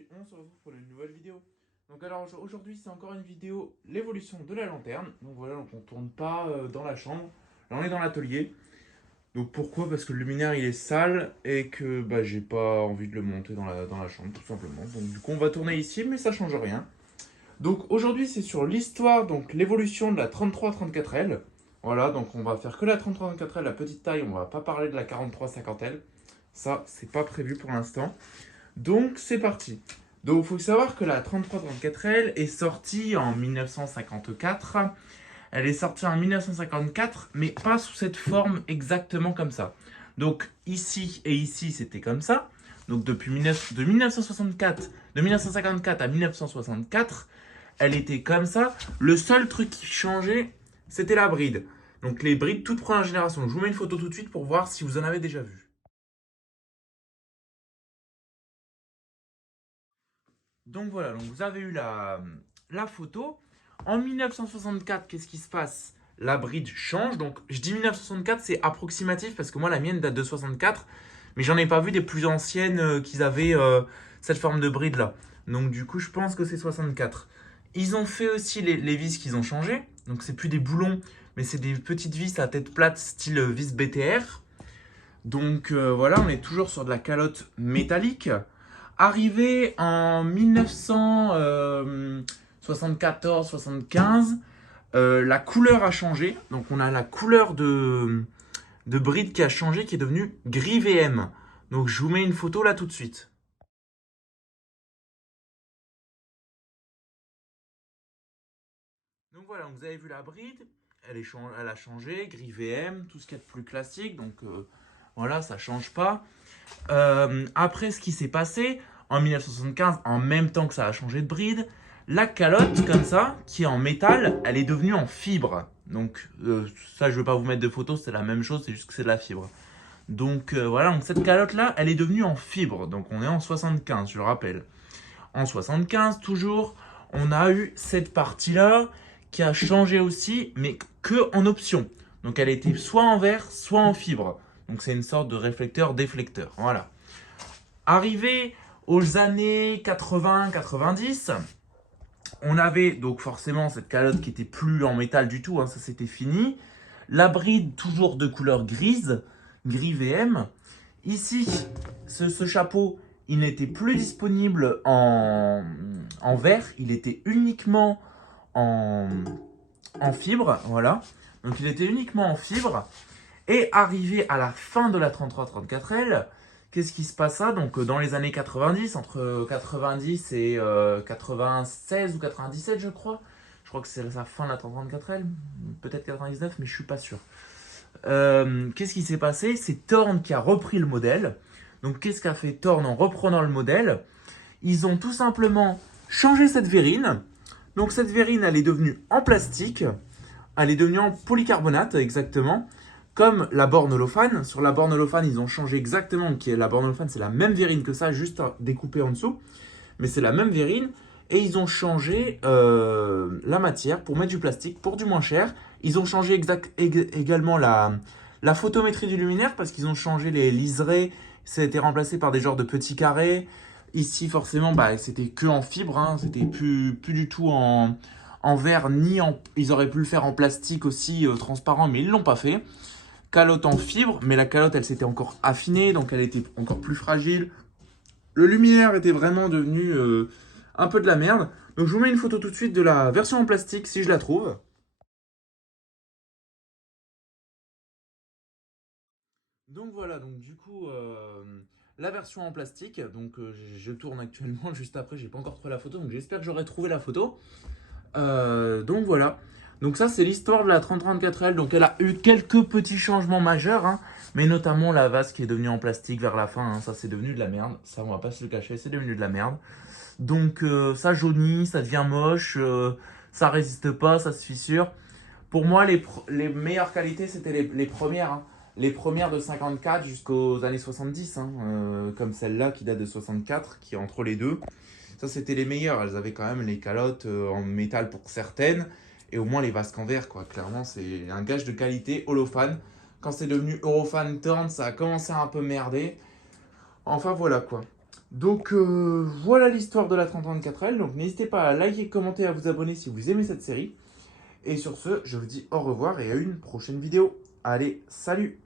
aujourd'hui on se retrouve pour une nouvelle vidéo. Donc alors aujourd'hui c'est encore une vidéo, l'évolution de la lanterne. Donc voilà, donc on tourne pas dans la chambre, là on est dans l'atelier. Donc pourquoi? Parce que le luminaire il est sale et que bah, j'ai pas envie de le monter dans la chambre tout simplement. Donc du coup on va tourner ici mais ça change rien. Donc aujourd'hui c'est sur l'histoire, donc l'évolution de la 33-34L. Voilà, donc on va faire que la 33-34L, la petite taille, on va pas parler de la 43-50L. Ça c'est pas prévu pour l'instant. Donc c'est parti. Donc il faut savoir que la 33-34L est sortie en 1954. Elle est sortie en 1954, mais pas sous cette forme exactement comme ça. Donc ici et ici c'était comme ça. Donc depuis de 1964, de 1954 à 1964, elle était comme ça. Le seul truc qui changeait, c'était la bride. Donc les brides toute première génération. Je vous mets une photo tout de suite pour voir si vous en avez déjà vu. Donc voilà, donc vous avez eu la photo. En 1964, qu'est-ce qui se passe? La bride change. Donc je dis 1964, c'est approximatif parce que moi la mienne date de 64. Mais j'en ai pas vu des plus anciennes qui avaient cette forme de bride là. Donc du coup, je pense que c'est 64. Ils ont fait aussi les vis qu'ils ont changé. Donc c'est plus des boulons, mais c'est des petites vis à tête plate style vis BTR. Donc voilà, on est toujours sur de la calotte métallique. Arrivé en 1974-75, la couleur a changé. Donc on a la couleur de bride qui a changé, qui est devenue gris VM. Donc je vous mets une photo là tout de suite. Donc voilà, vous avez vu la bride, elle a changé, gris VM, tout ce qui est de plus classique. Donc voilà, ça change pas. Après, ce qui s'est passé en 1975, en même temps que ça a changé de bride, la calotte, comme ça, qui est en métal, elle est devenue en fibre. Donc, ça, je ne vais pas vous mettre de photos, c'est la même chose, c'est juste que c'est de la fibre. Donc, voilà, donc cette calotte-là, elle est devenue en fibre. Donc, on est en 75, je le rappelle. En 75, toujours, on a eu cette partie-là qui a changé aussi, mais que en option. Donc, elle était soit en verre, soit en fibre. Donc, c'est une sorte de réflecteur-déflecteur. Voilà. Arrivé aux années 80-90, on avait donc forcément cette calotte qui était plus en métal du tout, hein, ça c'était fini. La bride toujours de couleur grise, gris VM. Ici, ce chapeau, il n'était plus disponible en verre, il était uniquement en, en fibre, voilà. Donc il était uniquement en fibre. Et arrivé à la fin de la 33-34L, qu'est-ce qui se passa? Donc dans les années 90, entre 90 et 96 ou 97 je crois. Je crois que c'est la fin de la 30-34L, peut-être 99 mais je suis pas sûr. Qu'est-ce qui s'est passé? C'est Thorn qui a repris le modèle. Donc qu'est-ce qu'a fait Thorn en reprenant le modèle? Ils ont tout simplement changé cette verrine. Donc cette verrine elle est devenue en plastique. Elle est devenue en polycarbonate exactement. Comme la borne holophane. Sur la borne holophane, ils ont changé exactement. La borne holophane, c'est la même verrine que ça, juste découpée en dessous. Mais c'est la même verrine. Et ils ont changé la matière pour mettre du plastique pour du moins cher. Ils ont changé également la photométrie du luminaire parce qu'ils ont changé les liserés. Ça a été remplacé par des genres de petits carrés. Ici, forcément, bah, c'était que en fibre. Hein. C'était plus du tout en verre, ni en. Ils auraient pu le faire en plastique aussi, transparent, mais ils ne l'ont pas fait. Calotte en fibre, mais la calotte, elle s'était encore affinée, donc elle était encore plus fragile. Le luminaire était vraiment devenu un peu de la merde. Donc je vous mets une photo tout de suite de la version en plastique, si je la trouve. Donc voilà, donc du coup, la version en plastique. Donc je tourne actuellement, juste après, j'ai pas encore trouvé la photo, donc j'espère que j'aurai trouvé la photo. Donc voilà. Donc ça c'est l'histoire de la 3034L. Donc elle a eu quelques petits changements majeurs, hein, mais notamment la vase qui est devenue en plastique vers la fin. Hein, ça c'est devenu de la merde. Ça on va pas se le cacher, c'est devenu de la merde. Donc ça jaunit, ça devient moche, ça résiste pas, ça se fissure. Pour moi les meilleures qualités c'était les premières. Hein. Les premières de 54 jusqu'aux années 70, hein, comme celle-là qui date de 64, qui est entre les deux. Ça, c'était les meilleures. Elles avaient quand même les calottes en métal pour certaines. Et au moins les vasques en verre, quoi. Clairement, c'est un gage de qualité. Holophane. Quand c'est devenu Eurofan Turn, ça a commencé à un peu merder. Enfin, voilà, quoi. Donc voilà l'histoire de la 3034L. Donc n'hésitez pas à liker, commenter, à vous abonner si vous aimez cette série. Et sur ce, je vous dis au revoir et à une prochaine vidéo. Allez, salut!